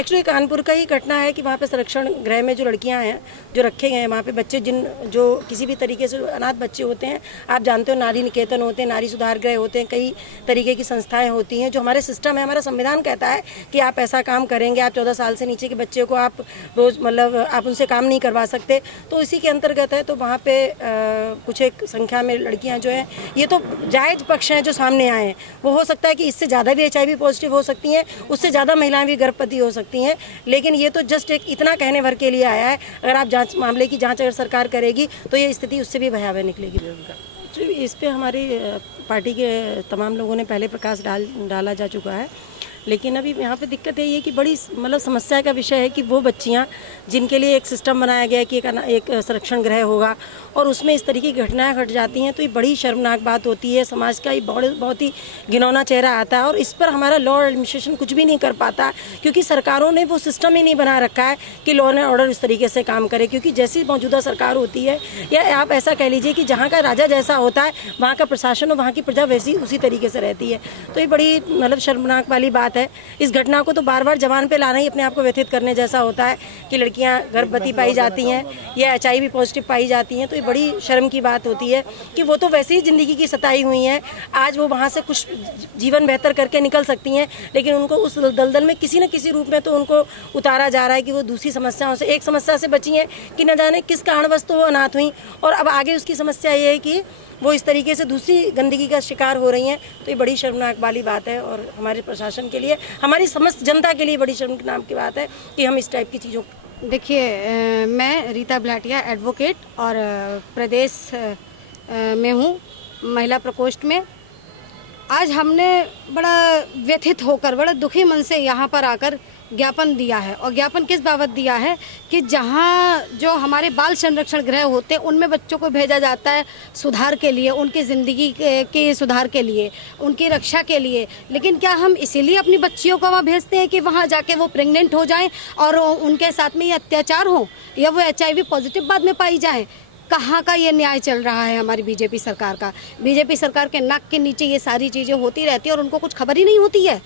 Actually Kanpur का ही घटना है कि वहाँ पे संरक्षण गृह में जो लड़कियाँ हैं जो रखे गए हैं वहाँ पे बच्चे जो किसी भी तरीके से अनाथ बच्चे होते हैं, आप जानते हो नारी निकेतन होते हैं, नारी सुधार गृह होते हैं, कई तरीके की संस्थाएं होती हैं। जो हमारे सिस्टम है, हमारा संविधान कहता है कि आप ऐसा काम करेंगे, आप 14 साल से नीचे के बच्चे को आप रोज़ मतलब आप उनसे काम नहीं करवा सकते, तो इसी के अंतर्गत है। तो वहाँ पे कुछ एक संख्या में लड़कियाँ जो हैं, ये तो जायज़ पक्ष हैं जो सामने आए हैं। वो हो सकता है कि इससे ज़्यादा भी HIV पॉजिटिव हो सकती हैं, उससे ज़्यादा महिलाएं भी गर्भवती हो सकती हैं, लेकिन ये तो जस्ट एक इतना कहने भर के लिए आया है। अगर आप मामले की जांच अगर सरकार करेगी तो ये स्थिति उससे भी भयावह निकलेगी। इस पे हमारी पार्टी के तमाम लोगों ने पहले प्रकाश डाला जा चुका है, लेकिन अभी यहाँ पे दिक्कत यही है कि बड़ी मतलब समस्या का विषय है कि वो बच्चियाँ जिनके लिए एक सिस्टम बनाया गया है कि एक संरक्षण गृह होगा और उसमें इस तरीके की घटनाएं घट जाती हैं, तो ये बड़ी शर्मनाक बात होती है। समाज का ये बहुत ही घिनौना चेहरा आता है और इस पर हमारा लॉ एडमिनिस्ट्रेशन कुछ भी नहीं कर पाता, क्योंकि सरकारों ने वो सिस्टम ही नहीं बना रखा है कि लॉ एंड ऑर्डर इस तरीके से काम करे। क्योंकि जैसी मौजूदा सरकार होती है, या आप ऐसा कह लीजिए कि जहाँ का राजा जैसा होता है वहाँ का प्रशासन और वहाँ की प्रजा वैसी उसी तरीके से रहती है। तो ये बड़ी मतलब शर्मनाक वाली बात है। इस घटना को तो बार बार जवान पे लाना ही अपने आप को व्यथित करने जैसा होता है कि लड़कियां गर्भवती पाई जाती हैं या HIV पॉजिटिव पाई जाती हैं, तो ये बड़ी शर्म की बात होती है कि वो तो वैसे ही ज़िंदगी की सताई हुई हैं, आज वो वहाँ से कुछ जीवन बेहतर करके निकल सकती हैं, लेकिन उनको उस दलदल में किसी न किसी रूप में तो उनको उतारा जा रहा है कि वो दूसरी समस्याओं से, एक समस्या से बची हैं कि न जाने किस कारणवश तो वो अनाथ हुई, और अब आगे उसकी समस्या ये है कि वो इस तरीके से दूसरी गंदगी का शिकार हो रही हैं। तो ये बड़ी शर्मनाक वाली बात है और हमारे प्रशासन के लिए, हमारी समस्त जनता के लिए बड़ी शर्मनाक की बात है कि हम इस टाइप की चीज़ों। देखिए, मैं रीता बलाटिया एडवोकेट और प्रदेश में हूँ, महिला प्रकोष्ठ में। आज हमने बड़ा व्यथित होकर, बड़ा दुखी मन से यहाँ पर आकर ज्ञापन दिया है। और ज्ञापन किस बाबत दिया है कि जहाँ जो हमारे बाल संरक्षण गृह होते हैं उनमें बच्चों को भेजा जाता है सुधार के लिए, उनकी ज़िंदगी के सुधार के लिए, उनकी रक्षा के लिए, लेकिन क्या हम इसीलिए अपनी बच्चियों को वहाँ भेजते हैं कि वहाँ जाके वो प्रेग्नेंट हो जाएं और उनके साथ में ये अत्याचार हो या वो HIV पॉजिटिव बाद में पाई जाएँ? कहाँ का ये न्याय चल रहा है हमारी बीजेपी सरकार का? बीजेपी सरकार के नाक के नीचे ये सारी चीज़ें होती रहती है और उनको कुछ खबर ही नहीं होती है।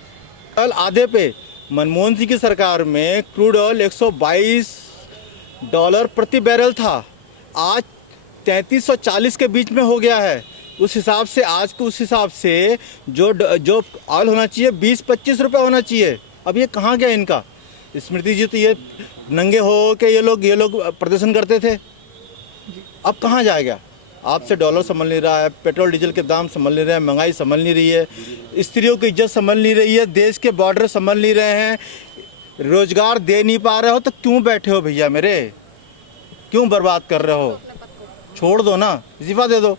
कल आधे पे मनमोहन सिंह की सरकार में क्रूड ऑयल $122 प्रति बैरल था, आज 3340 के बीच में हो गया है। उस हिसाब से आज के उस हिसाब से जो ऑयल होना चाहिए 20-25 रुपये होना चाहिए। अब ये कहाँ गया इनका? स्मृति जी तो ये नंगे हो के ये लोग प्रदर्शन करते थे, अब कहाँ जाएगा? आपसे डॉलर संभल नहीं रहा है, पेट्रोल डीजल के दाम संभल नहीं रहे हैं, महंगाई संभल नहीं रही है, स्त्रियों की इज्जत संभल नहीं रही है, देश के बॉर्डर संभल नहीं रहे हैं, रोजगार दे नहीं पा रहे हो, तो क्यों बैठे हो भैया मेरे? क्यों बर्बाद कर रहे हो? छोड़ दो ना, इस्तीफा दे दो।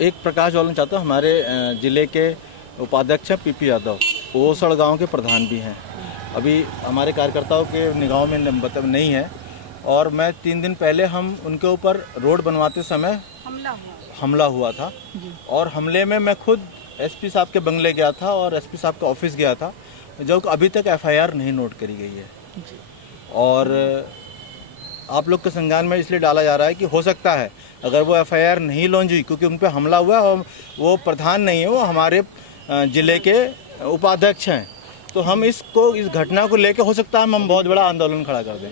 एक प्रकाश डालना चाहता हूँ, हमारे ज़िले के उपाध्यक्ष हैं PP यादव, ओसड़ गाँव के प्रधान भी हैं। अभी हमारे कार्यकर्ताओं के निगाहों में मतलब नहीं है, और मैं 3 दिन पहले हम उनके ऊपर रोड बनवाते समय हमला हुआ था, और हमले में मैं खुद SP साहब के बंगले गया था और SP साहब के ऑफिस गया था, जो अभी तक FIR नहीं नोट करी गई है। और आप लोग के संज्ञान में इसलिए डाला जा रहा है कि हो सकता है अगर वो FIR नहीं लॉन्च हुई, क्योंकि उन पर हमला हुआ है, वो प्रधान नहीं है, वो हमारे ज़िले के उपाध्यक्ष हैं, तो हम इस घटना को लेकर हो सकता है हम बहुत बड़ा आंदोलन खड़ा कर दें।